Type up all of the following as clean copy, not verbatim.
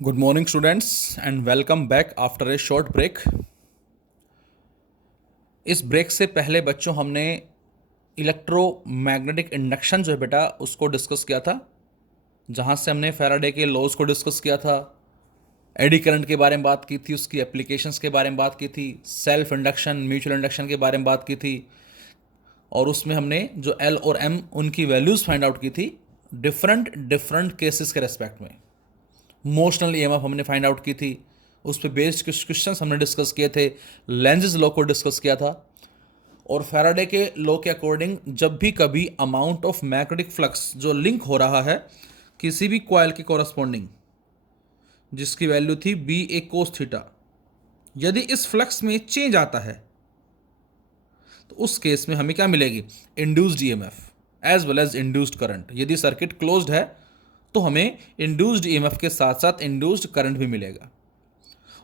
Good morning, students, and welcome back after a short break. इस break से पहले बच्चों हमने इलेक्ट्रोमैग्नेटिक इंडक्शन जो है बेटा उसको डिस्कस किया था, जहाँ से हमने फैराडे के लॉज को डिस्कस किया था, एडी करंट के बारे में बात की थी, उसकी एप्लीकेशंस के बारे में बात की थी, सेल्फ इंडक्शन, म्यूचुअल इंडक्शन के बारे में बात की थी, और उसमें हमने जो एल और एम उनकी वैल्यूज़ फाइंड आउट की थी डिफरेंट डिफरेंट केसेस के रेस्पेक्ट में। मोशनल ईएमएफ हमने फाइंड आउट की थी, उस पर बेस्ड कुछ क्वेश्चंस हमने डिस्कस किए थे, लेंजेस लॉ को डिस्कस किया था, और फैराडे के लॉ के अकॉर्डिंग जब भी कभी अमाउंट ऑफ मैग्नेटिक फ्लक्स जो लिंक हो रहा है किसी भी कॉइल के कॉरस्पॉन्डिंग, जिसकी वैल्यू थी बी ए कोस थीटा, यदि इस फ्लक्स में चेंज आता है तो उस केस में हमें क्या मिलेगी? Induced EMF as well as induced current. यदि सर्किट क्लोज्ड है तो हमें इंड्यूस्ड ईएमएफ के साथ साथ इंड्यूस्ड करंट भी मिलेगा।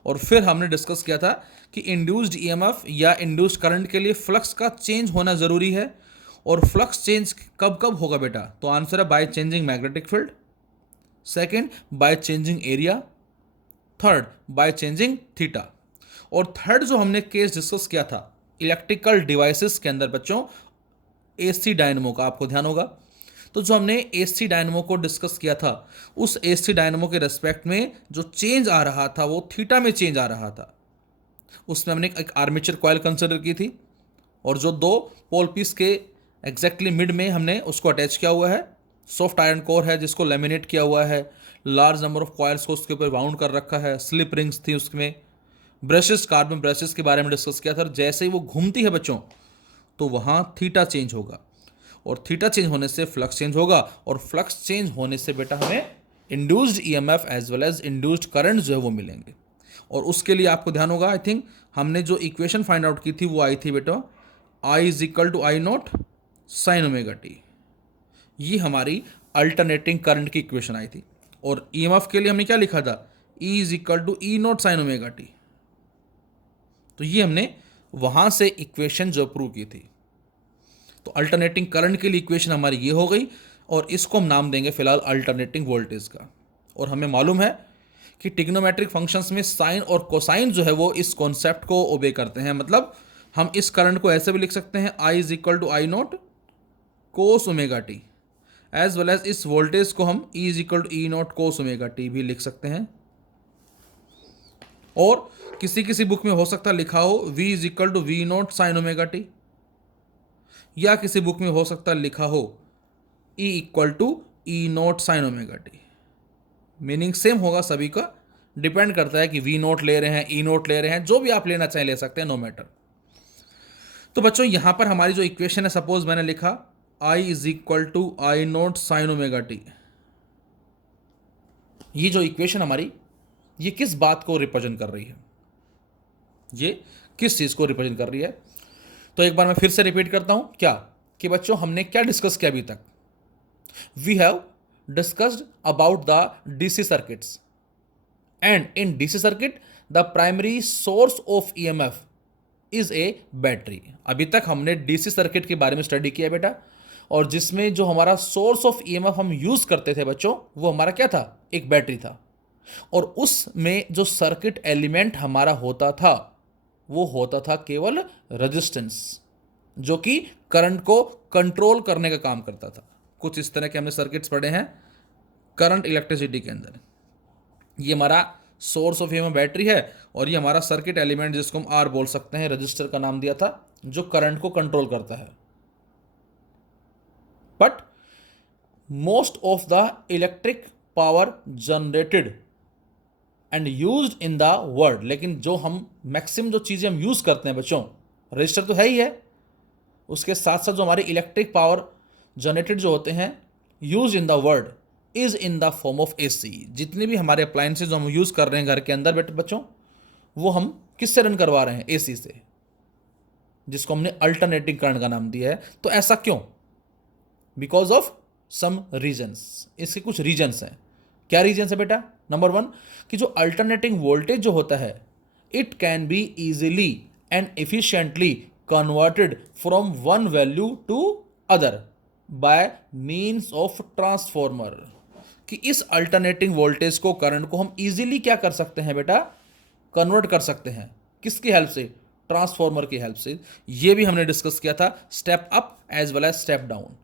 और फिर हमने डिस्कस किया था कि इंड्यूस्ड ईएमएफ या इंड्यूस्ड करंट के लिए फ्लक्स का चेंज होना ज़रूरी है, और फ्लक्स चेंज कब कब होगा बेटा? तो आंसर है by changing magnetic field, second by changing area, third by changing theta. और थर्ड जो हमने केस डिस्कस किया था इलेक्ट्रिकल डिवाइसेस के अंदर बच्चों, एसी डायनमो का, आपको ध्यान होगा। तो जो हमने एसी डायनमो को डिस्कस किया था, उस एसी डायनमो के रेस्पेक्ट में जो चेंज आ रहा था वो थीटा में चेंज आ रहा था। उसमें हमने एक आर्मेचर कॉइल कंसिडर की थी, और जो दो पोल पीस के एग्जैक्टली मिड में हमने उसको अटैच किया हुआ है, सॉफ्ट आयरन कोर है जिसको लेमिनेट किया हुआ है, लार्ज नंबर ऑफ कॉइल्स को उसके ऊपर बाउंड कर रखा है, स्लिप रिंग्स थी उसमें, ब्रशेस, कार्बन ब्रशेस के बारे में डिस्कस किया था। जैसे ही वो घूमती है बच्चों तो वहाँ थीटा चेंज होगा, और थीटा चेंज होने से फ्लक्स चेंज होगा, और फ्लक्स चेंज होने से बेटा हमें induced EMF as well as induced current जो है वो मिलेंगे। और उसके लिए आपको ध्यान होगा, आई थिंक हमने जो इक्वेशन फाइंड आउट की थी वो आई थी बेटा I is equal to I nought sine omega t. ये हमारी अल्टरनेटिंग करंट की इक्वेशन आई थी। और ईएमएफ के लिए हमने क्या लिखा था? E is equal to E nought sine omega T. तो ये हमने वहां से इक्वेशन जो प्रूव की थी। तो अल्टरनेटिंग करंट के लिए इक्वेशन हमारी ये हो गई, और इसको हम नाम देंगे फिलहाल अल्टरनेटिंग वोल्टेज का। और हमें मालूम है कि ट्रिग्नोमेट्रिक फंक्शंस में साइन और कोसाइन जो है वो इस कॉन्सेप्ट को ओबे करते हैं। मतलब हम इस करंट को ऐसे भी लिख सकते हैं I is equal to I nought cos omega t, as well as इस वोल्टेज को हम E is equal to E nought cos omega t भी लिख सकते हैं। और किसी किसी बुक में हो सकता है लिखा हो V is equal to V nought sine omega T, या किसी बुक में हो सकता है लिखा हो E equal to E nought sine omega T. Meaning same होगा सभी का, डिपेंड करता है कि वी नोट ले रहे हैं, ई नोट ले रहे हैं, जो भी आप लेना चाहें ले सकते हैं, नो मैटर। तो बच्चों यहां पर हमारी जो इक्वेशन है, सपोज मैंने लिखा I is equal to I nought sine omega t. ये जो इक्वेशन हमारी, ये किस बात को रिप्रेजेंट कर रही है? ये किस चीज को रिप्रेजेंट कर रही है? तो एक बार मैं फिर से रिपीट करता हूं क्या, कि बच्चों हमने क्या डिस्कस किया अभी तक? We have discussed about the DC circuits, and in DC circuit the primary source of EMF is a battery। अभी तक हमने DC सर्किट के बारे में स्टडी किया बेटा, और जिसमें जो हमारा सोर्स ऑफ EMF हम यूज करते थे बच्चों, वो हमारा क्या था? एक बैटरी था। और उसमें जो सर्किट एलिमेंट हमारा होता था वो होता था केवल रेजिस्टेंस, जो कि करंट को कंट्रोल करने का काम करता था। कुछ इस तरह के हमने सर्किट्स पढ़े हैं करंट इलेक्ट्रिसिटी के अंदर। ये हमारा सोर्स ऑफ ईएमएफ बैटरी है, और ये हमारा सर्किट एलिमेंट जिसको हम आर बोल सकते हैं, रजिस्टर का नाम दिया था, जो करंट को कंट्रोल करता है। But most of the electric power generated and used in the world, लेकिन जो हम मैक्सिमम जो चीज़ें हम यूज़ करते हैं बच्चों, रजिस्टर तो है ही है, उसके साथ साथ जो हमारी इलेक्ट्रिक पावर जनरेटेड जो होते हैं use in the world is in the form of AC. जितने भी हमारे अप्लायंसेज जो हम यूज़ कर रहे हैं घर के अंदर बेटे बच्चों, वो हम किससे रन करवा रहे हैं? एसी से, जिसको हमने अल्टरनेटिंग करंट का नाम दिया है। तो ऐसा क्यों? Because of some reasons. इसके कुछ रीजन्स हैं। क्या रीजन्स है बेटा? नंबर वन, कि जो अल्टरनेटिंग वोल्टेज जो होता है, it can be easily and efficiently converted from one value to other by means of transformer. कि इस अल्टरनेटिंग वोल्टेज को, करंट को हम इजीली क्या कर सकते हैं बेटा, कन्वर्ट कर सकते हैं। किसकी हेल्प से? ट्रांसफॉर्मर की हेल्प से। ये भी हमने डिस्कस किया था, step up as well as step down.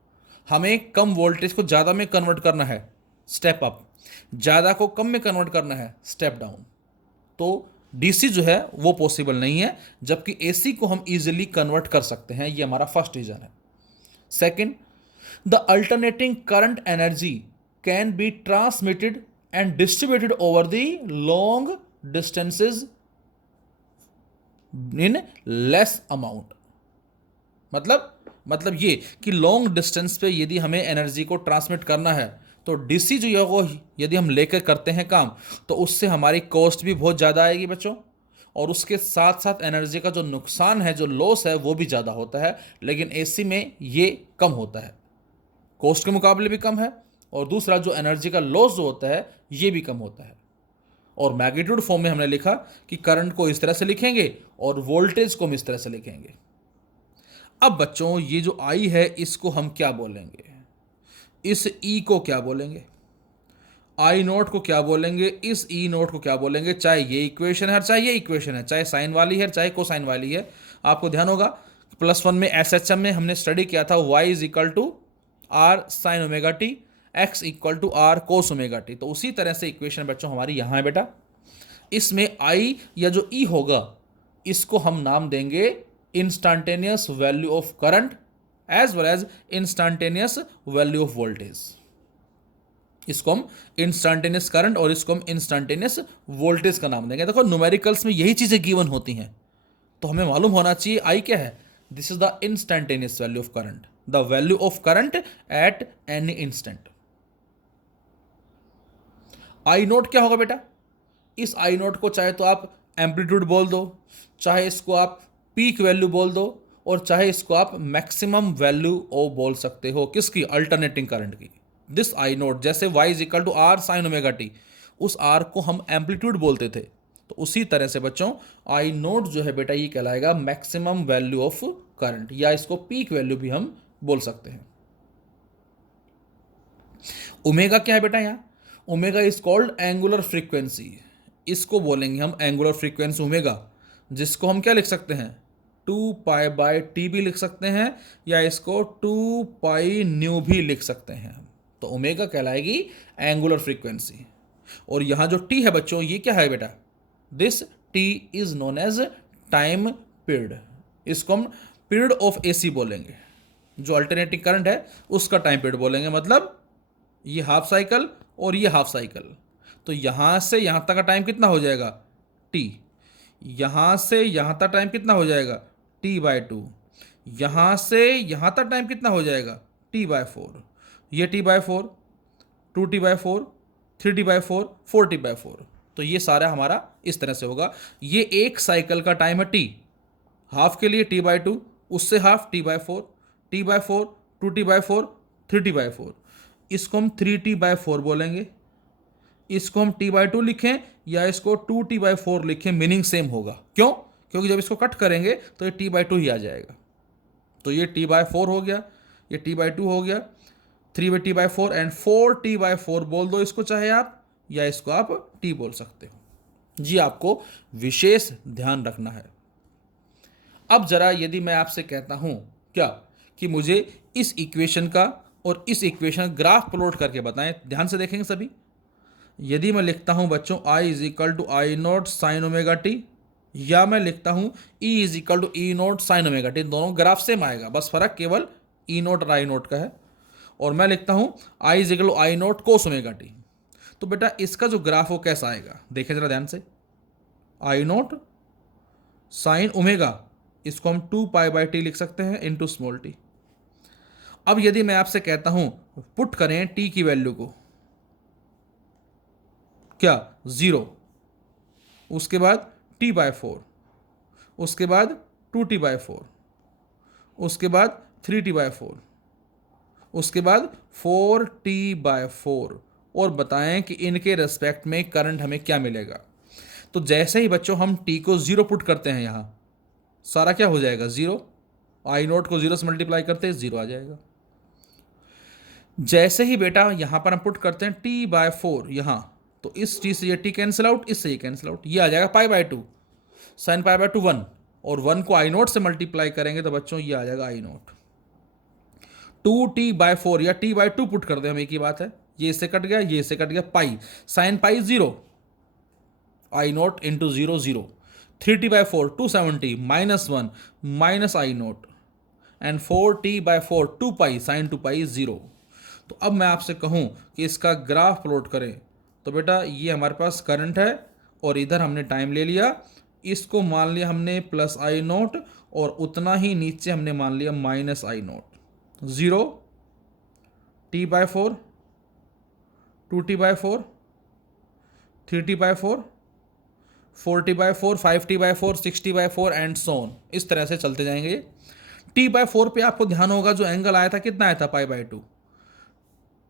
हमें कम वोल्टेज को ज़्यादा में कन्वर्ट करना है, स्टेप अप, ज़्यादा को कम में कन्वर्ट करना है, स्टेप डाउन। तो डीसी जो है वो पॉसिबल नहीं है, जबकि एसी को हम इजीली कन्वर्ट कर सकते हैं। ये हमारा फर्स्ट रीजन है। Second, the alternating current energy can be transmitted and distributed over the long distances in less amount. मतलब ये कि लॉन्ग डिस्टेंस पे यदि हमें एनर्जी को ट्रांसमिट करना है तो डीसी जो है वो यदि हम लेकर करते हैं काम, तो उससे हमारी कॉस्ट भी बहुत ज़्यादा आएगी बच्चों, और उसके साथ साथ एनर्जी का जो नुकसान है, जो लॉस है, वो भी ज़्यादा होता है। लेकिन एसी में ये कम होता है, कॉस्ट के मुकाबले भी कम है, और दूसरा जो एनर्जी का लॉस जो होता है ये भी कम होता है। और मैग्नीट्यूड फॉर्म में हमने लिखा कि करंट को इस तरह से लिखेंगे और वोल्टेज को हम इस तरह से लिखेंगे। अब बच्चों ये जो आई है इसको हम क्या बोलेंगे? इस ई को क्या बोलेंगे? आई नोट को क्या बोलेंगे? इस ई नोट को क्या बोलेंगे? चाहे ये इक्वेशन है चाहे ये इक्वेशन है, चाहे साइन वाली है चाहे कोसाइन वाली है। आपको ध्यान होगा +1 में एसएचएम में हमने स्टडी किया था y equal to R sine omega T, x equal to R cos omega T. तो उसी तरह से इक्वेशन बच्चों हमारी यहाँ है बेटा। इसमें I या जो E होगा इसको हम नाम देंगे instantaneous value of current as well as instantaneous value of voltage. इसको हम इंस्टैन्टेनियस करंट और इसको हम इंस्टैन्टेनियस वोल्टेज का नाम देंगे। देखो न्यूमेरिकल्स में यही चीज़ें गिवन होती हैं, तो हमें मालूम होना चाहिए I क्या है। This is the instantaneous value of current, the value of current at any instant. I note क्या होगा बेटा? इस आई नोट को चाहे तो आप एम्पलीट्यूड बोल दो, चाहे इसको आप पीक वैल्यू बोल दो, और चाहे इसको आप मैक्सिमम वैल्यू ओ बोल सकते हो। किसकी? अल्टरनेटिंग करंट की। दिस आई नोट, जैसे y is equal to R sine omega T, उस आर को हम एम्पलीट्यूड बोलते थे, तो उसी तरह से बच्चों आई नोट जो है बेटा ये कहलाएगा मैक्सिमम वैल्यू ऑफ करंट, या इसको पीक वैल्यू भी हम बोल सकते हैं। ओमेगा क्या है बेटा? यहाँ omega is called angular frequency, इसको बोलेंगे हम एंगुलर फ्रीक्वेंसी ओमेगा, जिसको हम क्या लिख सकते हैं? 2π/t भी लिख सकते हैं, या इसको 2πν भी लिख सकते हैं। तो ओमेगा कहलाएगी एंगुलर फ्रीक्वेंसी। और यहाँ जो t है बच्चों ये क्या है बेटा? This t is known as time period, इसको हम पीरियड ऑफ एसी बोलेंगे। जो अल्टरनेटिंग करंट है उसका टाइम पीरियड बोलेंगे, मतलब ये हाफ साइकिल और ये हाफ साइकिल। तो यहाँ से यहाँ तक का टाइम कितना हो जाएगा? t। यहाँ से यहाँ तक टाइम कितना हो जाएगा? t/2। यहाँ से यहाँ तक टाइम कितना हो जाएगा? t/4। ये t/4, 2t/4, 3t/4, 4t/4। तो ये सारा हमारा इस तरह से होगा। ये एक साइकिल का टाइम है t, हाफ के लिए t/2, उससे half t/4, t/4, 2t/4, 3t/4। इसको हम 3t/4 बोलेंगे। इसको हम t/2 लिखें या इसको 2t/4 लिखें, मीनिंग सेम होगा। क्यों? क्योंकि जब इसको कट करेंगे तो ये t/2 ही आ जाएगा। तो ये t/4 हो गया, ये t/2 हो गया, 3t/4 एंड 4t/4 बोल दो इसको चाहे आप, या इसको आप t बोल सकते हो। जी आपको विशेष ध्यान रखना है। अब जरा यदि मैं आपसे कहता हूं क्या कि मुझे इस इक्वेशन का और इस इक्वेशन का ग्राफ प्लॉट करके बताएं, ध्यान से देखेंगे सभी। यदि मैं लिखता हूं बच्चों I is equal to I nought sine omega T, या मैं लिखता हूं E is equal to E nought sine omega T, दोनों ग्राफ सेम आएगा, बस फर्क केवल ई नोट और आई नोट का है। और मैं लिखता हूं I is equal to I nought cos omega T, तो बेटा इसका जो ग्राफ हो कैसा आएगा? देखें जरा ध्यान से। आई नोट साइन ओमेगा, इसको हम 2π/t लिख सकते हैं इंटू स्मॉल t। अब यदि मैं आपसे कहता हूं पुट करें t की वैल्यू को क्या? 0, उसके बाद t/4, उसके बाद 2t/4, उसके बाद 3t/4, उसके बाद 4t/4, और बताएं कि इनके रेस्पेक्ट में करंट हमें क्या मिलेगा। तो जैसे ही बच्चों हम t को 0 पुट करते हैं, यहाँ सारा क्या हो जाएगा? 0। आई नोट को 0 से मल्टीप्लाई करते हैं 0 आ जाएगा। जैसे ही बेटा यहाँ पर हम पुट करते हैं t/4 यहाँ, तो इस t से ये t कैंसिल आउट, इससे ये कैंसिल आउट, ये आ जाएगा π/2, sin π/2 1, और 1 को i0 से मल्टीप्लाई करेंगे तो बच्चों ये आ जाएगा i0। 2t/4 या t/2 पुट कर दे हम, एक ही बात है, ये इससे कट गया, ये इससे कट गया, pi sine pi 0, i0 into 0 0, 3t/4 270 -1 minus i0, and 4t/4 2 pi sine 2 पाई 0। तो अब मैं आपसे कहूँ कि इसका ग्राफ प्लॉट करें, तो बेटा ये हमारे पास करंट है और इधर हमने टाइम ले लिया, इसको मान लिया हमने प्लस i0 और उतना ही नीचे हमने मान लिया minus i0। 0 t/4 2t/4 3t/4 4t/4 5t/4 6t/4 and so on, इस तरह से चलते जाएंगे। t/4 पे आपको ध्यान होगा जो एंगल आया था कितना आया था, π/2,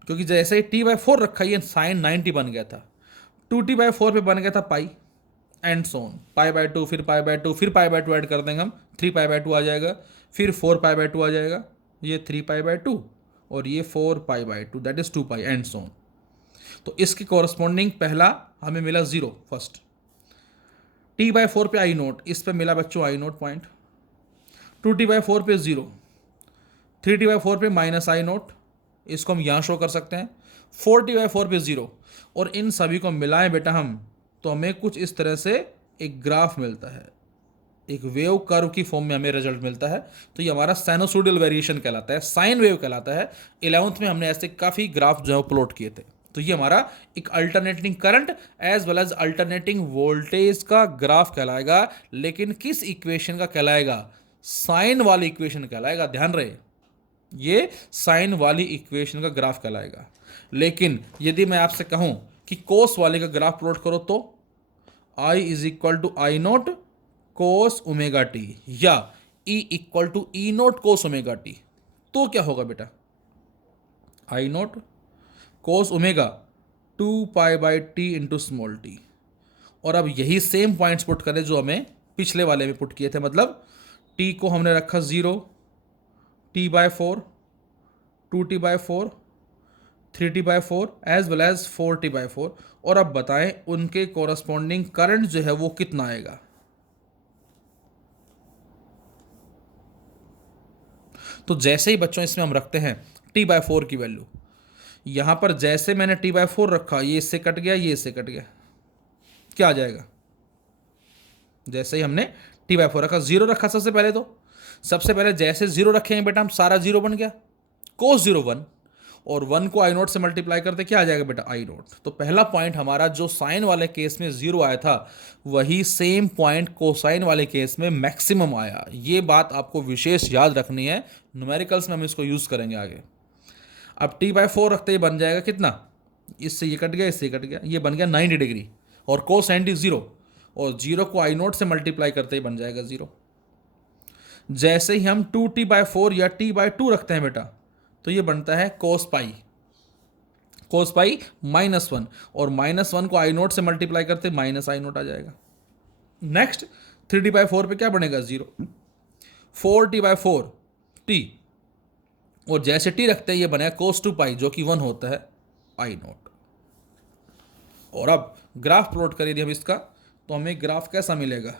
क्योंकि जैसे ही t/4 रखा ये साइन 90 बन गया था। 2t/4 पे बन गया था पाई, एंड सो ऑन, π/2 फिर π/2 फिर π/2 ऐड कर देंगे हम, 3π/2 आ जाएगा, फिर 4π/2 आ जाएगा, ये 3π/2 और ये 4π/2 that is 2 pi and so on. तो इसके कॉरस्पॉन्डिंग पहला हमें मिला 0 फर्स्ट, t/4 पे i0, इस पे मिला बच्चों i0 पॉइंट, 2t/4 पे 0, 3t/4 पे माइनस i0, इसको हम यहाँ शो कर सकते हैं, 4t/4 पे 0, और इन सभी को मिलाएं बेटा हम, तो हमें कुछ इस तरह से एक ग्राफ मिलता है, एक वेव कर्व की फॉर्म में हमें रिजल्ट मिलता है। तो ये हमारा साइनोसॉइडल वेरिएशन कहलाता है, साइन वेव कहलाता है। 11th में हमने ऐसे काफ़ी ग्राफ जो है प्लॉट किए थे। तो ये हमारा एक alternating current as well as alternating voltage का ग्राफ कहलाएगा, लेकिन किस इक्वेशन का कहलाएगा, साइन वाली इक्वेशन कहलाएगा, ध्यान रहे, ये साइन वाली इक्वेशन का ग्राफ कहलाएगा। लेकिन यदि मैं आपसे कहूं कि कोस वाले का ग्राफ प्लॉट करो, तो I = I0 cos omega T या E = E0 कोस ओमेगा टी, तो क्या होगा बेटा, I0 कोस omega 2π/t into small T. और अब यही सेम पॉइंट्स पुट करें जो हमें पिछले वाले में पुट किए थे, मतलब t को हमने रखा 0, t/4 2t/4 3t/4 as well as 4t/4, और अब बताएं उनके कॉरस्पॉन्डिंग करंट जो है वो कितना आएगा। तो जैसे ही बच्चों इसमें हम रखते हैं t/4 की वैल्यू, यहां पर जैसे मैंने t/4 रखा, ये इससे कट गया, ये इससे कट गया, क्या आ जाएगा, जैसे ही हमने t/4 रखा, 0 रखा सबसे पहले, तो सबसे पहले जैसे 0 रखेंगे बेटा हम, सारा 0 बन गया, कोस 0 1, और 1 को i0 से मल्टीप्लाई करते क्या आ जाएगा बेटा, i0। तो पहला पॉइंट हमारा जो साइन वाले केस में 0 आया था, वही सेम पॉइंट कोसाइन वाले केस में मैक्सिमम आया। ये बात आपको विशेष याद रखनी है, न्यूमेरिकल्स में हम इसको यूज़ करेंगे आगे। अब t/4 रखते ही बन जाएगा कितना, इससे ये कट गया, इससे कट गया, ये बन गया 90 डिग्री, और कोस 90 0, और 0 को i0 से मल्टीप्लाई करते ही बन जाएगा 0। जैसे ही हम 2t/4 या t/2 रखते हैं बेटा, तो ये बनता है कोस पाई -1, और -1 को i0 से मल्टीप्लाई करते माइनस i0 आ जाएगा। नेक्स्ट 3t/4 पे क्या बनेगा, 0, 4t/4 t, और जैसे t रखते हैं ये बनेगा कोस 2 पाई, जो कि 1 होता है i0। और अब ग्राफ प्लॉट करें यदि हम इसका, तो हमें ग्राफ कैसा मिलेगा,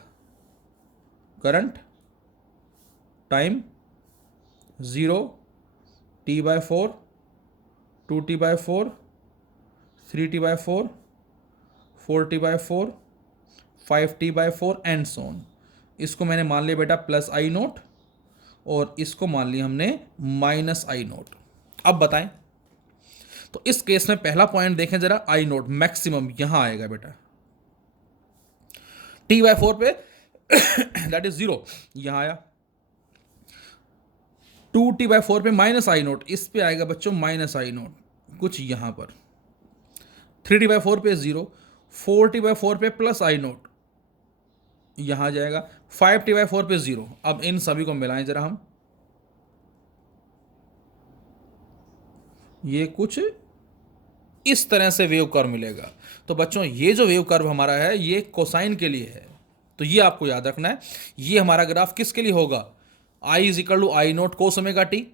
current time 0 t/4 2t/4 3t/4 4t/4 5t/4 and so on. इसको मैंने मान लिया बेटा प्लस i0, और इसको मान लिया हमने माइनस i0। अब बताएं, तो इस केस में पहला पॉइंट देखें जरा, i0 मैक्सिमम यहां आएगा बेटा, t/4 पे दैट इज 0, यहां आया, 2t/4 पे माइनस i0, इस पे आएगा बच्चों माइनस i0 कुछ यहां पर, 3t/4 पे 0, 4t/4 पे प्लस i0 यहां जाएगा, 5t/4 पे 0। अब इन सभी को मिलाएं जरा हम, ये कुछ इस तरह से वेव कर्व मिलेगा। तो बच्चों ये जो वेव कर्व हमारा है ये कोसाइन के लिए है, तो ये आपको याद रखना है। ये हमारा ग्राफ किसके लिए होगा, I = I0 cos omega T,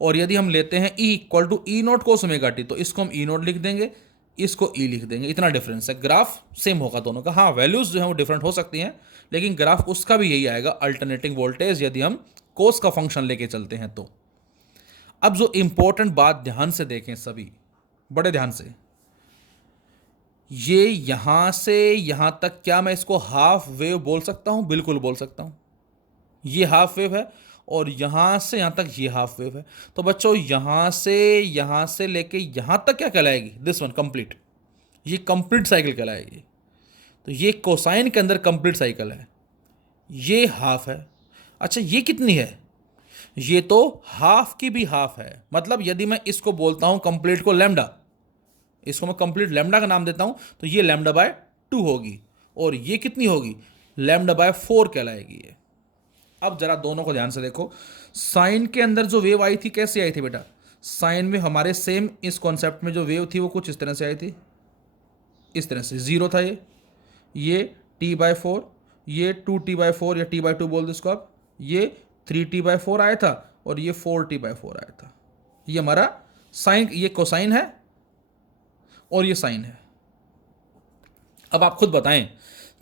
और यदि हम लेते हैं E equal to E nought cos omega T, तो इसको हम ई नोट लिख देंगे, इसको ई लिख देंगे, इतना डिफरेंस है। ग्राफ सेम होगा दोनों का, हाँ वैल्यूज जो है वो डिफरेंट हो सकती हैं, लेकिन ग्राफ उसका भी यही आएगा, अल्टरनेटिंग वोल्टेज, यदि हम कोस का फंक्शन लेके चलते हैं तो। अब जो इंपॉर्टेंट बात ध्यान से देखें सभी, बड़े ध्यान से, ये यहां से यहां तक क्या मैं इसको हाफ वेव बोल सकता हूं? बिल्कुल बोल सकता हूं। ये हाफ वेव है और यहां से यहां तक ये हाफ वेव है। तो बच्चों यहां से लेके यहां तक क्या कहलाएगी? दिस वन कंप्लीट, ये कंप्लीट साइकिल कहलाएगी। तो ये कोसाइन के अंदर कंप्लीट साइकिल है, ये हाफ है। अच्छा ये कितनी है? ये तो हाफ की भी हाफ है। मतलब यदि मैं इसको बोलता हूं कंप्लीट को लैम्डा, इसको मैं कंप्लीट लैम्डा का नाम देता हूं, तो ये लैम्डा बाय 2 होगी, और ये कितनी होगी? लैम्डा बाय 4 कहलाएगी ये। अब जरा दोनों को ध्यान से देखो, साइन के अंदर जो वेव आई थी कैसे आई थी बेटा? साइन में हमारे सेम इस कॉन्सेप्ट में जो वेव थी वो कुछ इस तरह से आई थी, इस तरह से, जीरो था ये t/4, ये 2t/4 या t/2 बोल दो इसको आप, ये 3t/4 आया था और ये 4t/4 आया था। ये हमारा साइन, ये कोसाइन है और ये साइन है। अब आप खुद बताएं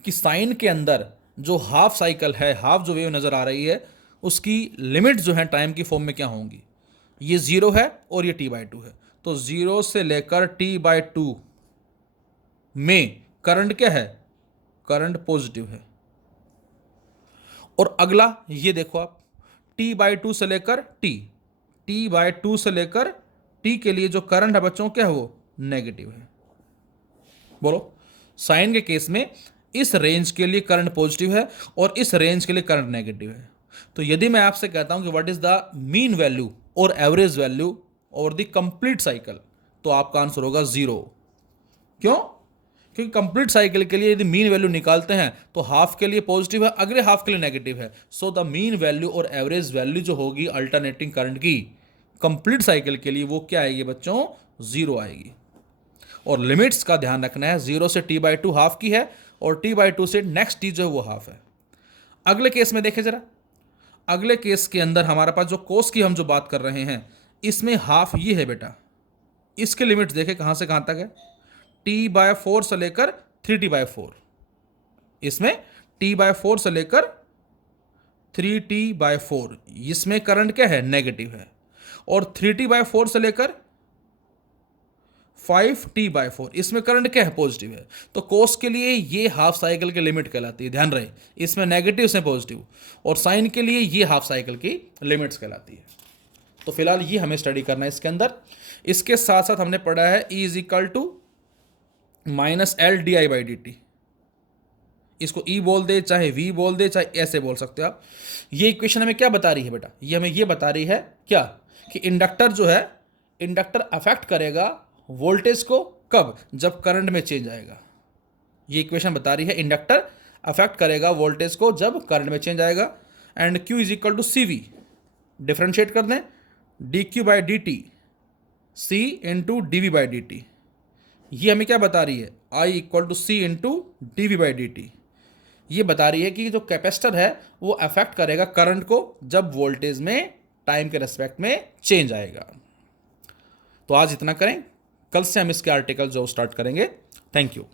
कि साइन के अंदर जो हाफ साइकिल है, हाफ जो वेव नजर आ रही है, उसकी लिमिट जो है टाइम की फॉर्म में क्या होंगी? ये 0 है और ये t/2 है। तो 0 से लेकर t/2 में करंट क्या है? करंट पॉजिटिव है। और अगला ये देखो आप, t/2 से लेकर t/2 से लेकर t के लिए जो करंट है बच्चों क्या है? वो नेगेटिव है। बोलो, साइन के केस में इस रेंज के लिए करंट पॉजिटिव है और इस रेंज के लिए करंट नेगेटिव है। तो यदि मैं आपसे कहता हूं कि what is the mean value और average value over the complete cycle, तो आपका आंसर होगा 0। क्यों? क्योंकि कंप्लीट साइकिल के लिए यदि मीन वैल्यू निकालते हैं तो हाफ के लिए पॉजिटिव है, अगले हाफ के लिए नेगेटिव है। सो द मीन वैल्यू और एवरेज वैल्यू जो होगी अल्टरनेटिंग करंट की कंप्लीट साइकिल के लिए, वो क्या आएगी बच्चों? 0 आएगी। और लिमिट्स का ध्यान रखना है, 0 से t/2 हाफ की है और t/2 से नेक्स्ट t जो है वो हाफ है। अगले केस में देखें जरा, अगले केस के अंदर हमारे पास जो कोस की हम जो बात कर रहे हैं, इसमें हाफ ये है बेटा। इसके लिमिट्स देखें कहां से कहां तक है, t/4 से लेकर 3t/4। इसमें t/4 से लेकर 3t/4, इसमें करंट क्या है? नेगेटिव है। और 3t/4 से लेकर 5t/4, इसमें करंट क्या है? पॉजिटिव है। तो कोस के लिए ये हाफ साइकिल की लिमिट कहलाती है, ध्यान रहे, इसमें नेगेटिव से पॉजिटिव। और साइन के लिए ये हाफ साइकिल की लिमिट्स कहलाती है। तो फिलहाल ये हमें स्टडी करना है इसके अंदर। इसके साथ साथ हमने पढ़ा है E = -L/di/dt। इसको E बोल दे, चाहे V बोल दे, चाहे ऐसे बोल सकते हो आप। ये इक्वेशन हमें क्या बता रही है बेटा? ये हमें ये बता रही है क्या, कि इंडक्टर जो है, इंडक्टर अफेक्ट करेगा वोल्टेज को कब? जब करंट में चेंज आएगा। ये इक्वेशन बता रही है इंडक्टर अफेक्ट करेगा वोल्टेज को जब करंट में चेंज आएगा। एंड Q = CV, डिफ्रेंशिएट कर दें, dq/dt C × dv/dt। ये हमें क्या बता रही है? I = C × dv/dt। ये बता रही है कि जो कैपेसिटर है वो अफेक्ट करेगा करंट को जब वोल्टेज में टाइम के रेस्पेक्ट में चेंज आएगा। तो आज इतना करें, कल से हम इसके आर्टिकल जो स्टार्ट करेंगे। Thank you.